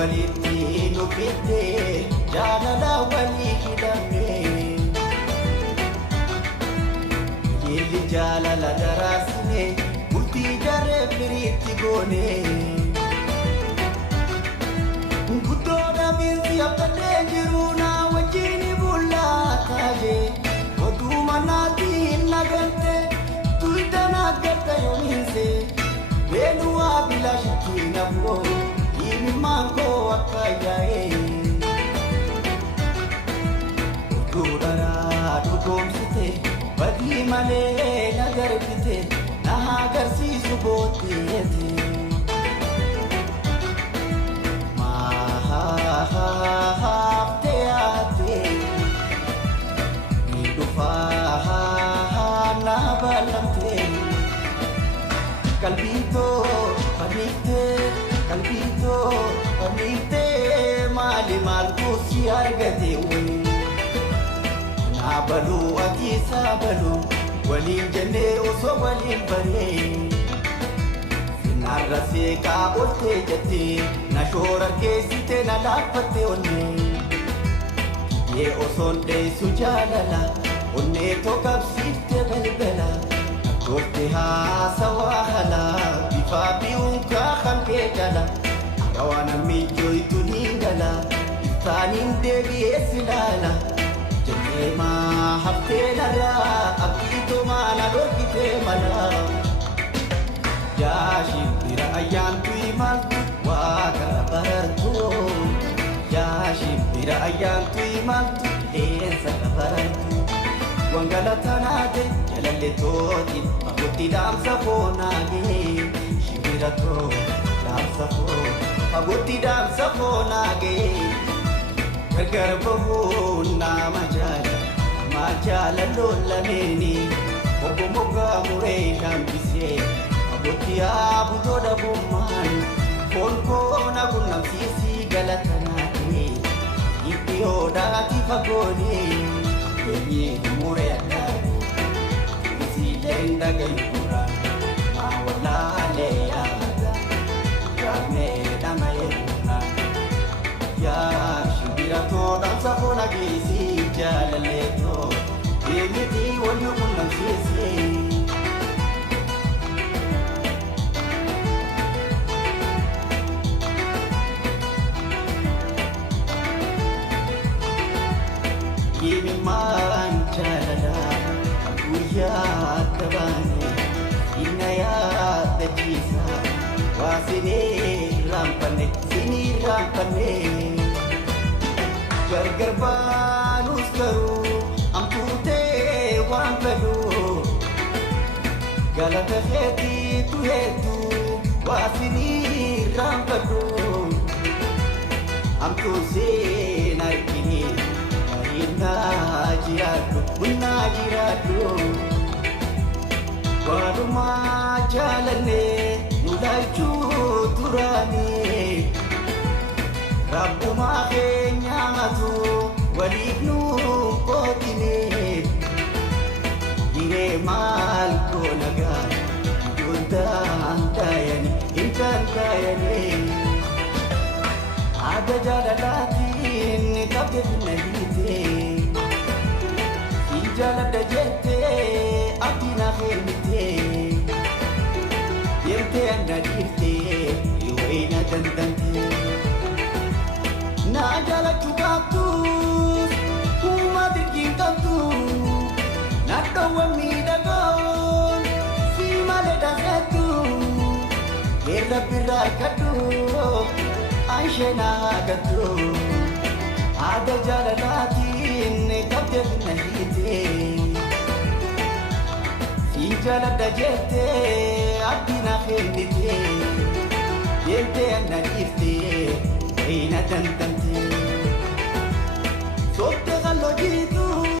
walitti nu fidde jaalala walii hidhamne yilli jaalala daraasne murtii jaree biriitti goone guddoodha binsi abdadhee jiru naa wajjini bullaa taate oduu manaatiin nagalte tuyda nagatta yoominse beenuwaa bilaashitti nafoo mango akayae Ududara dudumsite Badi male nagarpite Nahagarsi subotiyete Mahahafte ate Nidufaha nabalamte Kalbito panikte Kalbito panikte mali malkusi argate wani Nabalu ati sabalu walin jende oso walin bare Sinarrase ka olte jate na shora kesite na lafate onne Ye osonde sujalala onne to kapsite belbela Korte haa sawahala bifa biunka khamke jala Rawana mijoitu ningala Istanin devi esilala Jema hafte nara Abito mana dorkite mana Yashim bira ayantu imaltu Wakara baratu Yashim bira ayantu imaltu Ensa baratu Wangala tanade jalalle toti Agutti damsa fonage Shibirato damsa fo Agutti damsa fonage Gargar bahu nama jala lola meni Moga moga mure shambise Agutti abu toda buman Fonko na kunam sisi galatanade Ipio dati fagone Yenye mure adari Isi lenda gaipura Mawala leya Rame dama yeruna Ya shubira to damsa kona gisi jala leto Yenye di wanyo kunam sisi Yemi manchalala Guya tabane Inaya tajisa Wasine rampane Sini rampane Gargar banus karu Ampute wampadu Galata kheti tu hetu Wasini rampadu Amtu se naikini Najiratu Waduma jalane Nulaichu turani Rabbuma kenyamatu Walibnu kotine Dire mal konaga Juntan kayani Intan kayani Ada jalalatin Kabir nahite Jala dajete atina khirmite Yemte anadirte Iwaina dandante Na jala chugatu Kuma dirkin kantu Natawa midagon Simale dasetu Kerla pirai katu Aishena gatu Ada jala latin Kabir nahite Jala dajete abina khindite Yente anadifte Waina tantante Sobte gallo jitu